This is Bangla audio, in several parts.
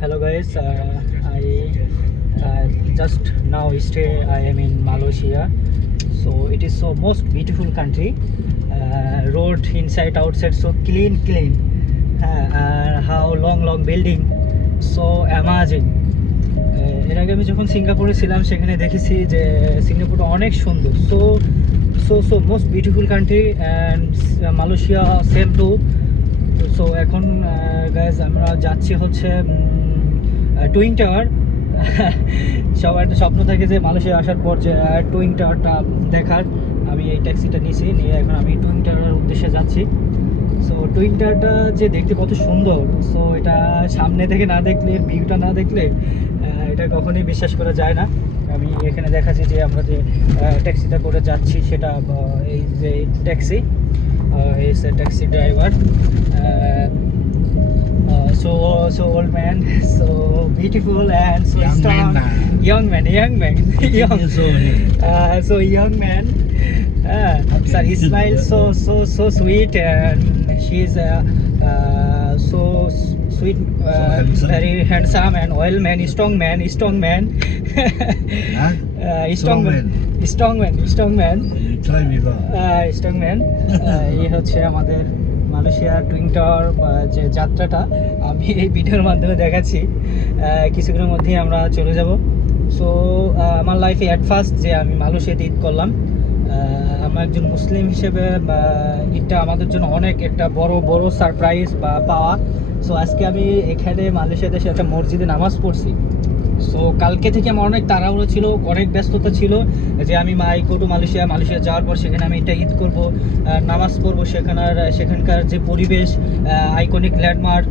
Hello guys, I just now stay. I am in Malaysia, so it is so most beautiful country. Road inside outside so clean. How long building, so amazing. এর আগে আমি যখন সিঙ্গাপুরে ছিলাম সেখানে দেখেছি যে সিঙ্গাপুরটা অনেক সুন্দর, so most beautiful country and Malaysia same to. So এখন গাইজ আমরা যাচ্ছি হচ্ছে টুইন টাওয়ার। সবার একটা স্বপ্ন থাকে যে মালয়েশিয়া আসার পর যে টুইন টাওয়ারটা দেখার। আমি এই ট্যাক্সিটা নিয়ে এখন আমি টুইন টাওয়ারের উদ্দেশ্যে যাচ্ছি। সো টুইন টাওয়ারটা যে দেখতে কত সুন্দর, সো এটা সামনে থেকে না দেখলে, ভিউটা না দেখলে এটা কখনোই বিশ্বাস করা যায় না। আমি এখানে দেখাচ্ছি যে আমরা যে ট্যাক্সিটা করে যাচ্ছি সেটা এই যে taxi is a taxi driver. So old man, so beautiful and so Young strong. man. Young man, young. So young man. Okay. So he smiles so sweet, and she's so sweet, handsome. very handsome and oil man, strong man. Huh? Strong man. You try before. Strongman. এই হচ্ছে আমাদের মালয়েশিয়ার টুইন টাওয়ার যে যাত্রাটা আমি এই ভিডিওর মাধ্যমে দেখাচ্ছি। কিছুক্ষণের মধ্যেই আমরা চলে যাব। সো আমার লাইফে অ্যাট ফার্স্ট যে আমি মালয়েশিয়াতে ঈদ করলাম। আমার একজন মুসলিম হিসেবে ঈদটা আমাদের জন্য অনেক একটা বড় সারপ্রাইজ বা পাওয়া। সো আজকে আমি এখানে মালয়েশিয়াতে এসে একটা মসজিদে নামাজ পড়ছি। সো কালকে থেকে আমার অনেক তাড়াহুড়ো ছিল, অনেক ব্যস্ততা ছিল যে আমি গো টু মালয়েশিয়া যাওয়ার পর সেখানে আমি এটা ঈদ করব, নামাজ পড়বো, সেখানকার যে পরিবেশ, আইকনিক ল্যান্ডমার্ক,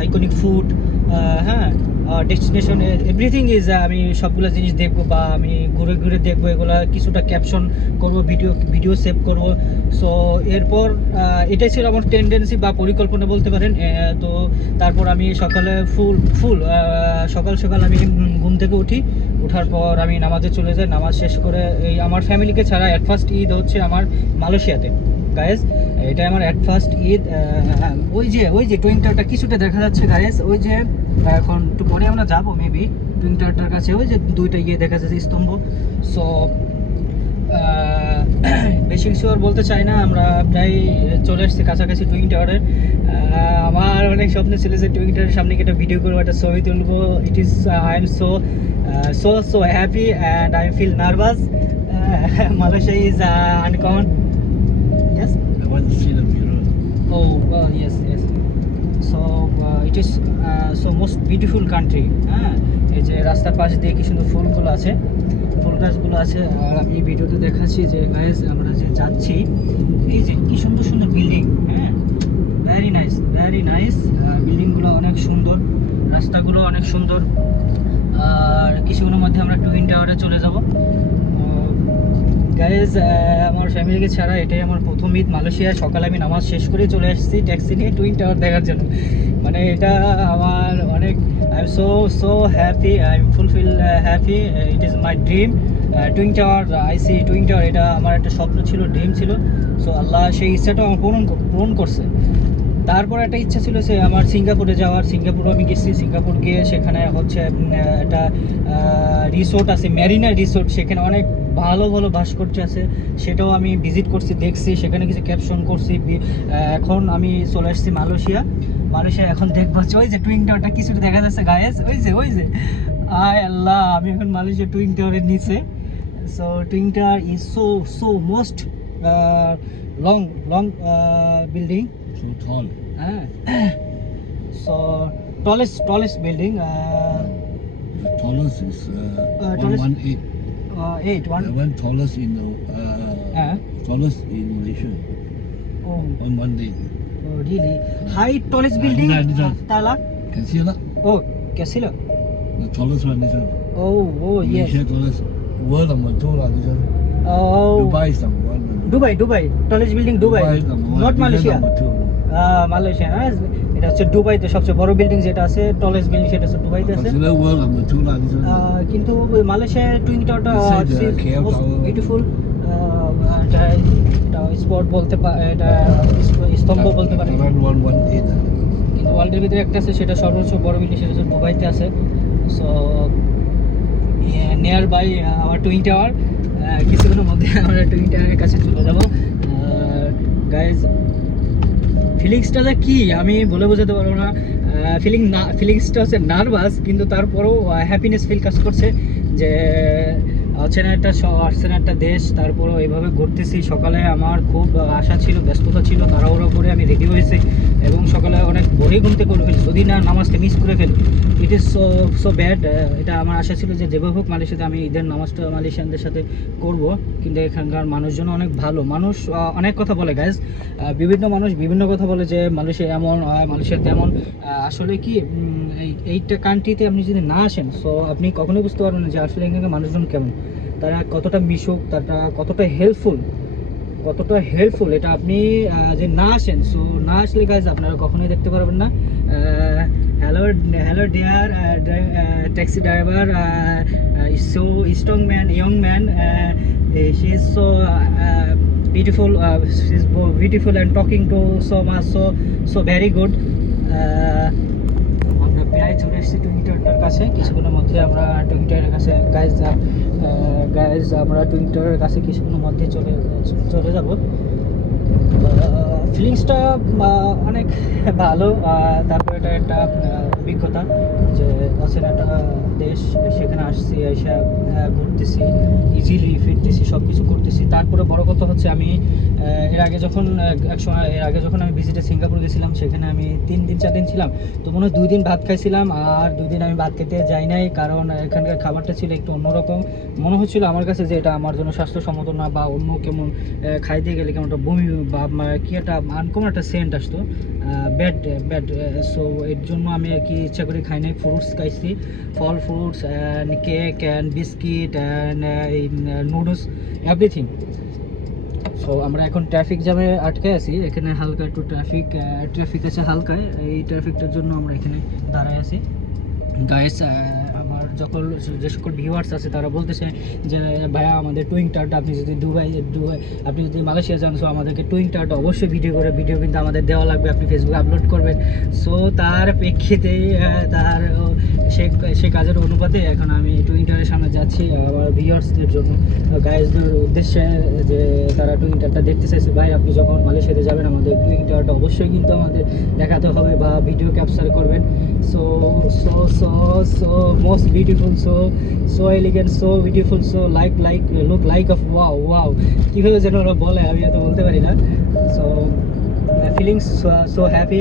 আইকনিক ফুড, হ্যাঁ, ডেস্টিনেশন, এভরিথিং ইজ, আমি সবগুলো জিনিস দেখবো বা আমি ঘুরে দেখবো, এগুলো কিছুটা ক্যাপশন করব, ভিডিও সেভ করব। সো এরপর এটাই ছিল আমার টেন্ডেন্সি বা পরিকল্পনা বলতে পারেন। তো তারপর আমি সকালে সকাল আমি ঘুম থেকে ওঠার পর আমি নামাজে চলে যাই। নামাজ শেষ করে এই আমার ফ্যামিলিকে ছাড়া অ্যাট ফার্স্ট ঈদ হচ্ছে আমার মালয়েশিয়াতে গায়েস। এটা আমার অ্যাট ফার্স্ট ঈদ। ওই যে টুইন টাওয়ারটা কিছুটা দেখা যাচ্ছে গায়েস, ওই যে এখন একটু পরে আমরা যাবো মেবি টুইন টাওয়ারটার কাছে। ওই যে দুইটা দেখা যাচ্ছে স্তম্ভ। সো বেশি কিছু আর বলতে চাই না, আমরা প্রায় চলে এসেছি কাছাকাছি টুইন টাওয়ারের। আমার অনেক স্বপ্ন ছিল যে টুইন টাওয়ারের সামনে একটা ভিডিও করবো, একটা ছবি তুলবো। It is I am so happy and I feel nervous. Malaysia is uncommon. Yes. I want to see the mirror. Oh, yes. So it is so most beautiful country. এই যে রাস্তার পাশে দিয়ে কি সুন্দর ফুল গাছগুলো আছে। আর আমি এই ভিডিওতে দেখাচ্ছি যে গাইস আমরা যে যাচ্ছি, এই যে কি সুন্দর বিল্ডিং। হ্যাঁ, ভেরি নাইস। বিল্ডিংগুলো অনেক সুন্দর, রাস্তাগুলো অনেক সুন্দর। আর কিছুক্ষণের মধ্যে আমরা টুইন টাওয়ারে চলে যাব। গাইজ আমার ফ্যামিলিকে ছাড়া এটাই আমার প্রথম ঈদ মালয়েশিয়ায়। সকালে আমি নামাজ শেষ করে চলে এসেছি ট্যাক্সি নিয়ে টুইন টাওয়ার দেখার জন্য। মানে এটা আমার অনেক, I am so happy, I am fulfil happy. It is my dream twin tower. Twin tower এটা আমার একটা স্বপ্ন ছিল, ড্রিম ছিল। সো আল্লাহ সেই ইচ্ছাটা আমার পূরণ করছে। তারপর একটা ইচ্ছা ছিল সে আমার সিঙ্গাপুরে যাওয়ার। সিঙ্গাপুরও আমি গেছি। সিঙ্গাপুর গিয়ে সেখানে হচ্ছে একটা রিসোর্ট আছে, মেরিনা রিসোর্ট। সেখানে অনেক ভালো ভাস্কর্য আছে, সেটাও আমি ভিজিট করছি, দেখছি, সেখানে কিছু ক্যাপশন করছি। এখন আমি চলে আসছি মালয়েশিয়া। এখন দেখবো ওই যে টুইন টাওয়ারটা কিছুটা দেখা যাচ্ছে গায়েস, ওই যে আয় আল্লাহ, আমি এখন মালয়েশিয়া টুইন টাওয়ারের নিচে। So twin tower is so most long building. So tall. So tallest building. The tallest is 118. 1 The one tallest in the tallest in Malaysia. Oh, 118. oh really? High tallest building. This one. Tala. Can see that? Oh, Casilla. The tallest one, this one. Oh yes. Malaysia tallest. World number 2 lah, this one. Oh. Dubai is number 1. Dubai. Tallest building Dubai. number 1. Not This one Malaysia. number 2. Malaysia. এটা হচ্ছে দুবাইতে সবচেয়ে বড় বিল্ডিং যেটা আছে, টলেস্ট বিল্ডিং, সেটা হচ্ছে দুবাইতে আছে। Consider world number 2 lah, this one. কিন্তু মালয়েশিয়ার টুইন টাওয়ারটা বিউটিফুল। এটা স্পট বলতে পারে, এটা স্তম্ভ বলতে পারে। Around 118. ওয়ার্ল্ডের ভিতরে একটা আছে, সেটা সর্বোচ্চ বড় বিল্ডিং, সেটা হচ্ছে দুবাইতে আছে। সো নিয়ার বাই আমার টুইন টাওয়ার। কিছুক্ষণের মধ্যে আমরা টুইন টাওয়ারের কাছে চলে যাবো। গাইজ, ফিলিংসটা কি আমি বলে বোঝাতে পারবো না। ফিলিংসটা হচ্ছে নার্ভাস, কিন্তু তারপরেও হ্যাপিনেস ফিল কাজ করছে যে অচেনা একটা দেশ, তারপরেও এইভাবে ঘুরতেছি। সকালে আমার খুব আশা ছিল, ব্যস্ততা ছিল, তাড়াহুড়ো করে আমি রেডি হয়েছি এবং সকালে অনেক ভোরেই ঘুমতে করে ফেলি, যদি না নামাজটা মিস করে ফেলি। It is so bad. এটা আমার আশা ছিল যে যেভাবে হোক মালয়েশিয়াতে আমি ঈদের নামাজটা মালয়েশিয়ানদের সাথে করব, কিন্তু এখানকার মানুষজন অনেক ভালো মানুষ। অনেক কথা বলে গাইজ, বিভিন্ন মানুষ বিভিন্ন কথা বলে যে মালয়েশিয়া এমন হয়, মালয়েশিয়া তেমন। আসলে কি এইটা কান্ট্রিতে আপনি যদি না আসেন, সো আপনি কখনোই বুঝতে পারবেন না যে আসলে এখানকার মানুষজন কেমন, তারা কতটা মিশুক, তারা কতটা হেল্পফুল। এটা আপনি যে না আসেন, সো না আসলে গাইজ আপনারা কখনোই দেখতে পারবেন না। Hello dear taxi driver, so strong man, young man, she is so beautiful, she's beautiful and talking to so much, so very good. আমরা প্রায় চলে এসেছি টুইন টাওয়ারের কাছে, কিছুক্ষণের মধ্যে আমরা টুইন টাওয়ারের কাছে গাইজ আমরা টুইন টাওয়ারের কাছে কিছুক্ষণের মধ্যে চলে যাব। ফিলিংসটা অনেক ভালো। তারপরে এটা একটা অভিজ্ঞতা যে অচেনা একটা দেশ, সেখানে আসছি, এসে ঘুরতেছি, ইজিলি ফিরতেছি, সব কিছু করতেছি। তারপরে বড় কথা হচ্ছে আমি এর আগে যখন আমি ভিজিটে সিঙ্গাপুর গেছিলাম, সেখানে আমি 3-4 দিন ছিলাম। তো মনে হয় 2 দিন ভাত খাইছিলাম, আর 2 দিন আমি ভাত খেতে যাই নাই, কারণ এখানকার খাবারটা ছিল একটু অন্যরকম। মনে হচ্ছিল আমার কাছে যে এটা আমার জন্য স্বাস্থ্যসম্মত না, বা অন্য কেমন খাইতে গেলে কেমন একটা বমি বা কি একটা আনকমন একটা সেন্ট আসতো, ব্যাড। সো এর জন্য আমি আর কি ইচ্ছা করে খাই নাই। ফ্রুটস খাইছি, ফল fruits and cake and biscuit and noodles, everything. So আমরা এখন ট্রাফিক জ্যামে আটকে আছি, এখানে হালকা একটু ট্রাফিক আছে হালকায়, এই ট্রাফিকটার জন্য আমরা এখানে দাঁড়ায় আছি। গাইস, আমার যে সকল ভিউয়ার্স আছে তারা বলতেছে যে ভাইয়া আমাদের টুইন টাওয়ারটা আপনি যদি আপনি যদি মালয়েশিয়া যান, সো আমাদেরকে টুইন টাওয়ারটা অবশ্যই ভিডিও কিন্তু আমাদের দেওয়া লাগবে, আপনি ফেসবুকে আপলোড করবেন। সো তার প্রেক্ষিতে সে কাজের অনুপাতে এখন আমি টুইন টাওয়ারের সামনে যাচ্ছি আমার ভিউয়ার্সদের জন্য, গাইজদের উদ্দেশ্যে, যে তারা টুইন টাওয়ারটা দেখতে চাইছে। ভাই আপনি যখন মালয়েশিয়াতে যাবেন, আমাদের টুইন টাওয়ারটা অবশ্যই কিন্তু আমাদের দেখাতে হবে বা ভিডিও ক্যাপচার করবেন। So most beautiful, so elegant, so beautiful, so look like of wow কিভাবে যেন ওরা বলে, আমি এত বলতে পারি না। So feeling so happy.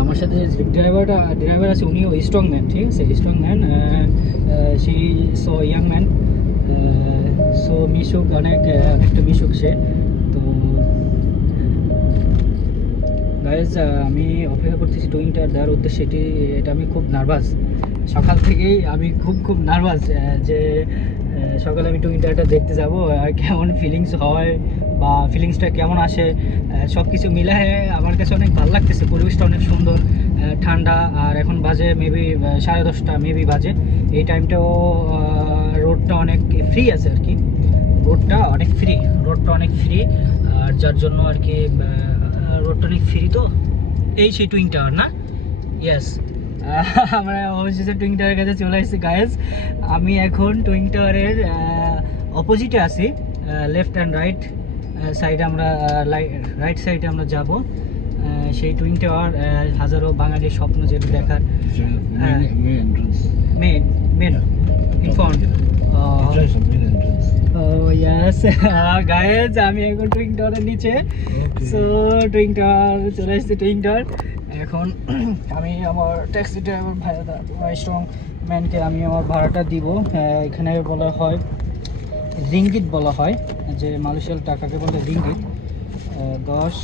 আমার সাথে যে ড্রাইভার আছে, উনিও স্ট্রং ম্যান, ঠিক আছে, স্ট্রং ম্যান। সে সো ইয়াং ম্যান, সো মিশুক, অনেকটা মিশুক সে। তো গাইজ, আমি অপেক্ষা করতেছি টুইন টাওয়ার দেওয়ার উদ্দেশ্যে। এটা আমি খুব নার্ভাস, সকাল থেকেই আমি খুব নার্ভাস যে সকালে আমি টুইন টাওয়ারটা দেখতে যাব, আর কেমন ফিলিংস হয় বা ফিলিংসটা কেমন আসে, সব কিছু মিলায়ে আমার কাছে অনেক ভালো লাগতেছে। পরিবেশটা অনেক সুন্দর, ঠান্ডা, আর এখন বাজে মেবি 10:30 মেবি বাজে। এই টাইমটাও রোডটা অনেক ফ্রি আছে আর কি, রোডটা অনেক ফ্রি, আর যার জন্য আর কি রোডটা অনেক ফ্রি। তো এই সেই টুইন টাওয়ার না, ইয়েস, আমরা অবশেষে টুইন টাওয়ারের কাছে চলে এসেছি গাইজ। আমি এখন টুইন টাওয়ারের অপোজিটে আছি, লেফট অ্যান্ড রাইট সাইডে আমরা রাইট সাইডে আমরা যাব। সেই টুইন টাওয়ার হাজারো বাঙালির স্বপ্ন যেটা দেখার, men in front. Yes guys, আমি এখন টুইন টাওয়ারের নিচে। সো টুইন টাওয়ার চলে এসেছি। টুইন টাওয়ার এখন আমি আমার ট্যাক্সি ড্রাইভার ভাই স্ট্রং ম্যানকে আমি আমার ভাড়াটা দিব। এখানে বলা হয় রিঙ্গিত বলা হয়, যে মালয়েশিয়ার টাকাকে বলে রিঙ্গিত। 10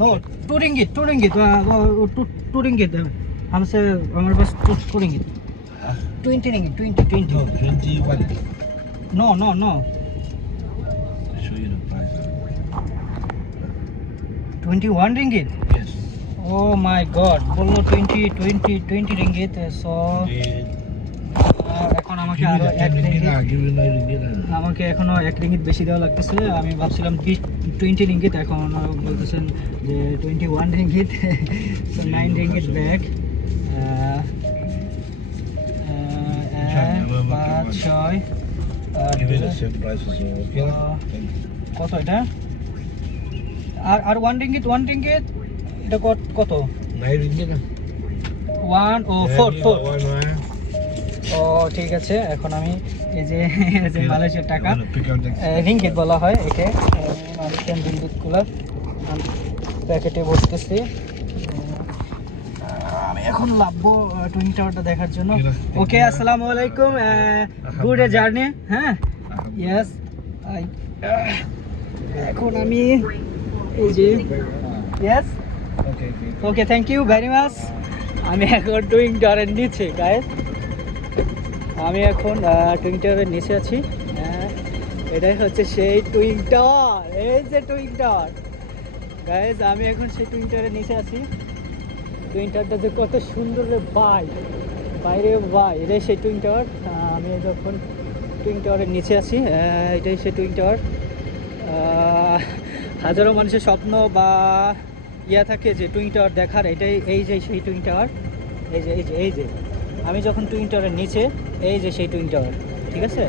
No, 2 ringgit. 2 ringgit. हमसे हमारे पास 2 ringgit. 20 ringgit. 20. No, 21. No. I'll show you the price. 21 ringgit. Yes. O my god, বললো 20 রিঙ্গিত। সো এখন আমাকে আরো 1 রিঙ্গিত, আমাকে এখনো 1 রিঙ্গিত বেশি দেওয়া লাগতেছে। আমি ভাবছিলাম 20 রিঙ্গিত, এখন বলতেছেন যে 21 রিঙ্গিত। So 9 ringgit back. 5 6 কত এটা? আর 1 রিঙ্গিত, 1 রিঙ্গিত এটা কত? 1 ও 4 ও ঠিক আছে। এখন আমি এই যে মালয়েশিয়ার টাকা রিঙ্গিত বলা হয় একে, মালয়েশিয়ান রিঙ্গিতগুলো প্যাকেটে বসতেছি। আমি এখন লাভবো টুইন টাওয়ারটা দেখার জন্য। ওকে, আসসালামু আলাইকুম, গুড জার্নি। হ্যাঁ, ইয়েস। এখন আমি এই যে yes, okay, thank you very much. আমি এখন টুইন টাওয়ারের নিচে গাইস, আমি এখন টুইন টাওয়ারের নিচে আছি। এটাই হচ্ছে সেই টুইন টাওয়ার, এই যে টুইন টাওয়ার গাইস। আমি এখন সেই টুইন টাওয়ারের নিচে আছি। টুইন টাওয়ারটা যে কত সুন্দর রে ভাই, বাইরে ভাই, এটাই সেই টুইন টাওয়ার। আমি যখন টুইন টাওয়ারের নিচে আছি, এটাই সেই টুইন টাওয়ার। হাজারো মানুষের স্বপ্ন বা থাকে যে টুইন টাওয়ার দেখার, এটাই এই যে সেই টুইন টাওয়ার। এই যে আমি যখন টুইন টাওয়ারের নিচে, এই যে সেই টুইন টাওয়ার, ঠিক আছে।